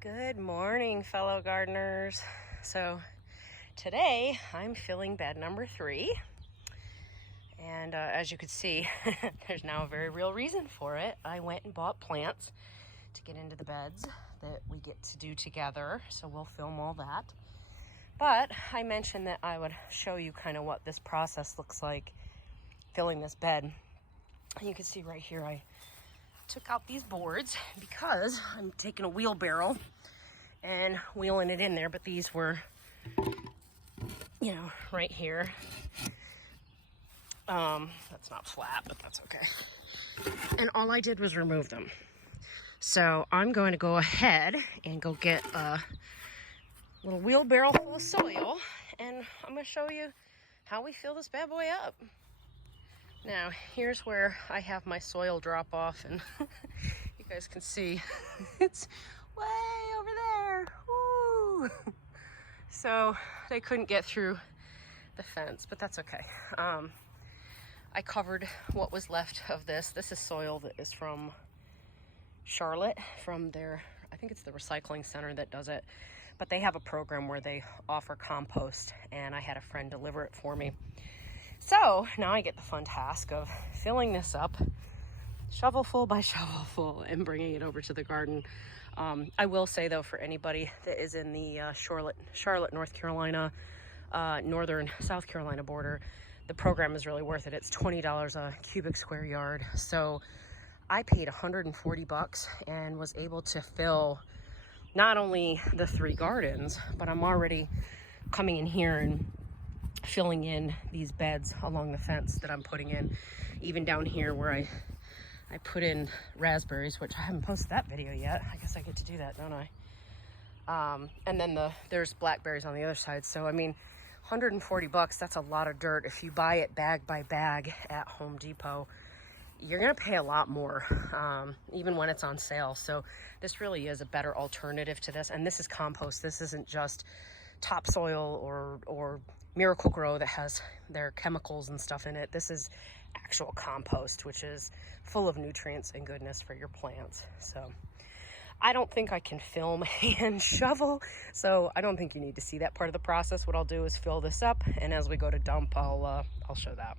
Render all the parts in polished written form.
Good morning, fellow gardeners. So today I'm filling bed number 3. And as you can see, there's now a very real reason for it. I went and bought plants to get into the beds that we get to do together. So we'll film all that. But I mentioned that I would show you kind of what this process looks like filling this bed. And you can see right here, I took out these boards because I'm taking a wheelbarrow and wheeling it in there, but these were, right here. That's not flat, but that's okay. And all I did was remove them. So I'm going to go ahead and go get a little wheelbarrow full of soil, and I'm going to show you how we fill this bad boy up. Now, here's where I have my soil drop off, and you guys can see it's way over there. Woo! So they couldn't get through the fence, but that's okay. I covered what was left of this. This is soil that is from Charlotte, from their, I think it's the recycling center that does it, but they have a program where they offer compost, and I had a friend deliver it for me. So now I get the fun task of filling this up shovelful by shovelful and bringing it over to the garden. I will say though, for anybody that is in the Charlotte, North Carolina, northern South Carolina border, the program is really worth it. It's $20 a cubic square yard. So I paid $140 and was able to fill not only the 3 gardens, but I'm already coming in here and filling in these beds along the fence that I'm putting in. Even down here where I put in raspberries, which I haven't posted that video yet. I guess I get to do that, don't I? And then there's blackberries on the other side. So I mean, $140, that's a lot of dirt. If you buy it bag by bag at Home Depot, you're gonna pay a lot more, even when it's on sale. So this really is a better alternative to this. And this is compost. This isn't just topsoil or Miracle Grow that has their chemicals and stuff in it. This is actual compost, which is full of nutrients and goodness for your plants. So I don't think I can film and shovel, so I don't think you need to see that part of the process. What I'll do is fill this up, and as we go to dump, I'll show that.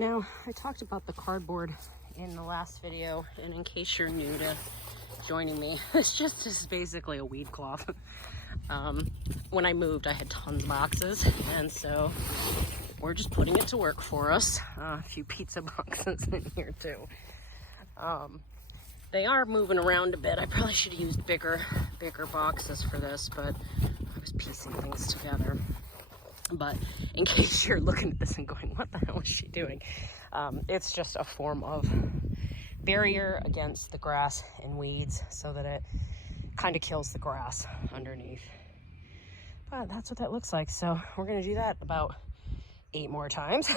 Now, I talked about the cardboard in the last video, and in case you're new to joining me, this is basically a weed cloth. When I moved, I had tons of boxes, and so we're just putting it to work for us. A few pizza boxes in here too. They are moving around a bit. I probably should have used bigger boxes for this, but I was piecing things together. But in case you're looking at this and going, what the hell is she doing? It's just a form of barrier against the grass and weeds so that it kind of kills the grass underneath. But that's what that looks like. So we're going to do that about 8 more times.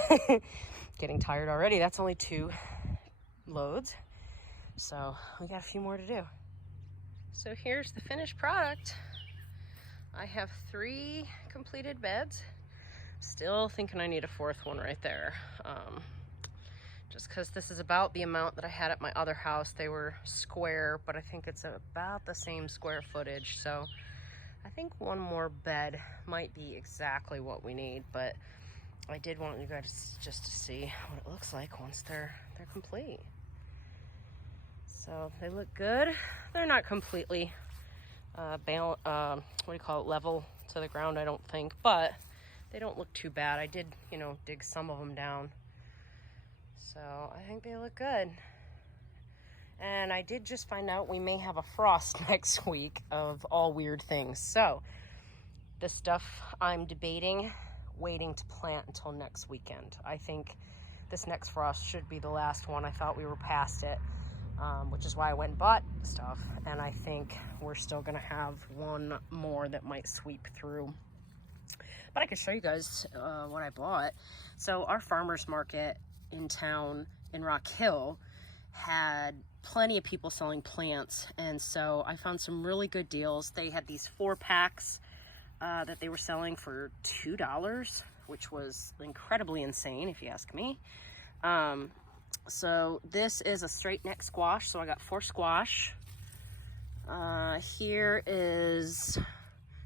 Getting tired already. That's only 2 loads. So we got a few more to do. So here's the finished product. I have 3 completed beds. Still thinking I need a 4th one right there. Just because this is about the amount that I had at my other house. They were square, but I think it's about the same square footage. So I think 1 more bed might be exactly what we need, but I did want you guys just to see what it looks like once they're complete. So they look good. They're not completely level to the ground, I don't think, but they don't look too bad. I did, dig some of them down. So I think they look good. And I did just find out we may have a frost next week of all weird things. So the stuff I'm debating waiting to plant until next weekend. I think this next frost should be the last one. I thought we were past it, which is why I went and bought stuff. And I think we're still gonna have one more that might sweep through. But I can show you guys what I bought. So our farmer's market in town in Rock Hill had plenty of people selling plants, and so I found some really good deals. They had these 4-packs that they were selling for $2, which was incredibly insane if you ask me. So this is a straight neck squash, so I got 4 squash. Here is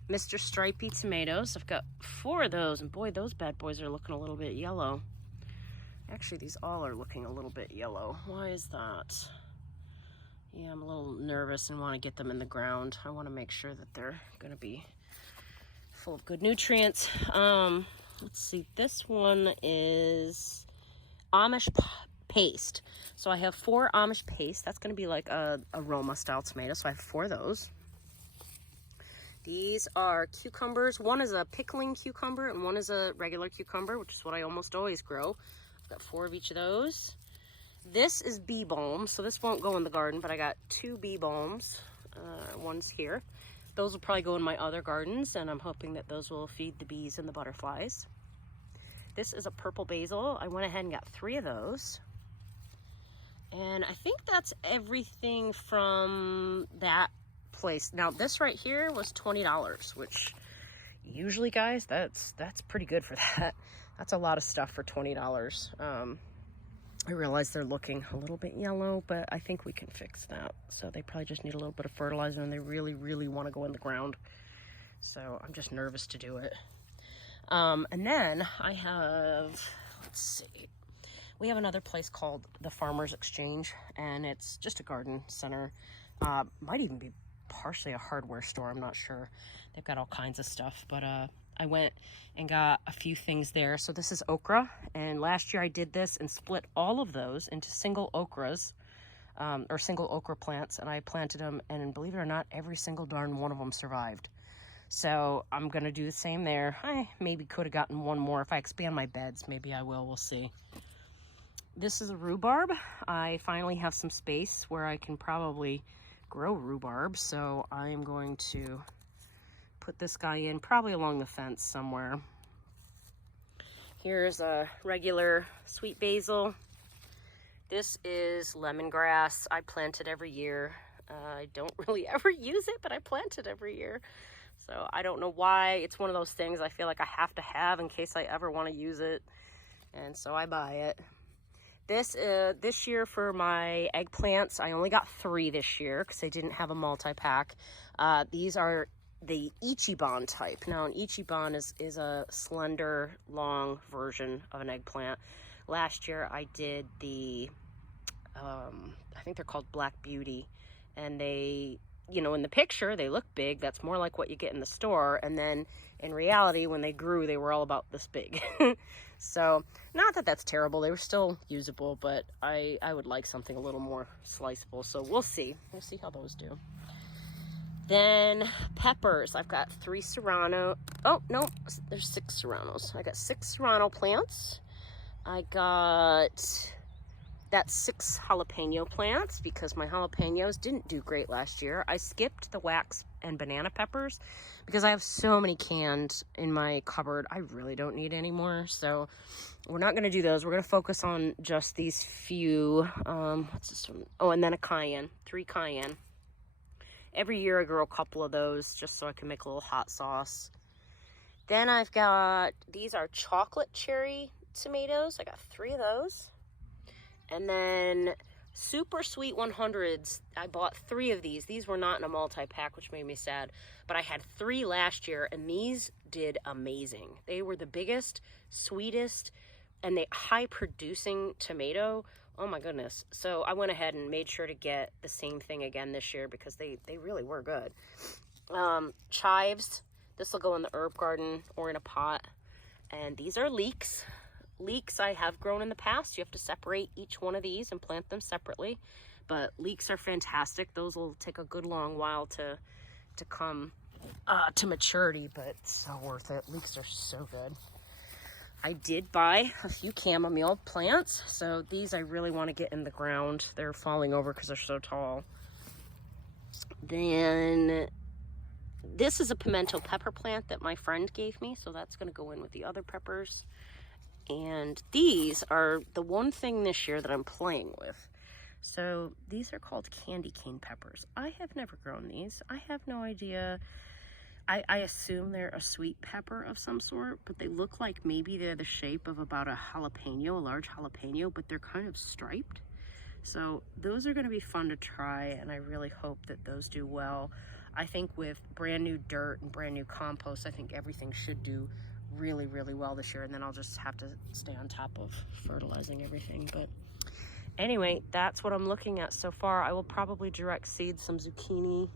Mr. Stripey tomatoes. I've got 4 of those, and boy, those bad boys are looking a little bit yellow. Actually, these all are looking a little bit yellow. Why is that? Yeah, I'm a little nervous and want to get them in the ground. I want to make sure that they're going to be full of good nutrients. Let's see, this one is Amish paste. So I have 4 Amish paste. That's going to be like a aroma style tomato, so I have 4 of those. These are cucumbers. One is a pickling cucumber and one is a regular cucumber, which is what I almost always grow. I've got 4 of each of those. This is bee balm, so this won't go in the garden, but I got 2 bee balms. One's here. Those will probably go in my other gardens, and I'm hoping that those will feed the bees and the butterflies. This is a purple basil. I went ahead and got 3 of those. And I think that's everything from that place. Now this right here was $20, which usually, guys, that's pretty good for that. That's a lot of stuff for $20. I realize they're looking a little bit yellow, but I think we can fix that. So they probably just need a little bit of fertilizer, and they really, really want to go in the ground. So I'm just nervous to do it. And then I have, let's see, we have another place called the Farmers Exchange, and it's just a garden center. Might even be partially a hardware store, I'm not sure. They've got all kinds of stuff, but I went and got a few things there. So this is okra, and last year I did this and split all of those into single okras, or single okra plants, and I planted them, and believe it or not, every single darn one of them survived. So I'm gonna do the same there. I maybe could have gotten one more. If I expand my beds, maybe I will, we'll see. This is a rhubarb. I finally have some space where I can probably grow rhubarb, so I am going to put this guy in probably along the fence somewhere. Here's a regular sweet basil. This is lemongrass. I plant it every year. I don't really ever use it, but I plant it every year. So I don't know why. It's one of those things I feel like I have to have in case I ever want to use it. And so I buy it. This year for my eggplants, I only got 3 this year because I didn't have a multi-pack. These are the Ichiban type. Now, an Ichiban is a slender, long version of an eggplant. Last year, I did the, I think they're called Black Beauty, and they, you know, in the picture, they look big. That's more like what you get in the store, and then in reality, when they grew, they were all about this big. So, not that that's terrible. They were still usable, but I would like something a little more sliceable, so we'll see. We'll see how those do. Then peppers. I've got 3 serrano. Oh, no, there's 6 serranos. I got 6 serrano plants. I got that 6 jalapeno plants because my jalapenos didn't do great last year. I skipped the wax and banana peppers because I have so many canned in my cupboard. I really don't need any more, so we're not going to do those. We're going to focus on just these few. What's this one? Oh, and then a cayenne. 3 cayenne. Every year I grow a couple of those just so I can make a little hot sauce. Then I've got, these are chocolate cherry tomatoes. I got 3 of those. And then super sweet 100s. I bought 3 of these. These were not in a multi-pack, which made me sad. But I had 3 last year, and these did amazing. They were the biggest, sweetest, and they high-producing tomato. Oh my goodness. So I went ahead and made sure to get the same thing again this year because they really were good. Chives. This will go in the herb garden or in a pot. And these are leeks. Leeks I have grown in the past. You have to separate each one of these and plant them separately. But leeks are fantastic. Those will take a good long while to come to maturity, but so worth it. Leeks are so good. I did buy a few chamomile plants. So these I really want to get in the ground. They're falling over because they're so tall. Then this is a pimento pepper plant that my friend gave me. So that's going to go in with the other peppers. And these are the one thing this year that I'm playing with. So these are called candy cane peppers. I have never grown these. I have no idea. I assume they're a sweet pepper of some sort, but they look like maybe they're the shape of about a jalapeno, a large jalapeno, but they're kind of striped. So those are going to be fun to try, and I really hope that those do well. I think with brand new dirt and brand new compost, I think everything should do really, really well this year, and then I'll just have to stay on top of fertilizing everything. But anyway, that's what I'm looking at so far. I will probably direct seed some zucchini,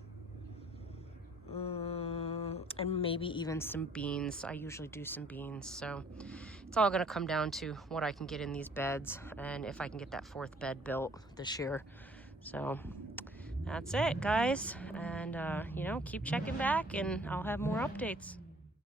and maybe even some beans. I usually do some beans, so it's all going to come down to what I can get in these beds and if I can get that 4th bed built this year. So that's it, guys, and you know, keep checking back and I'll have more updates.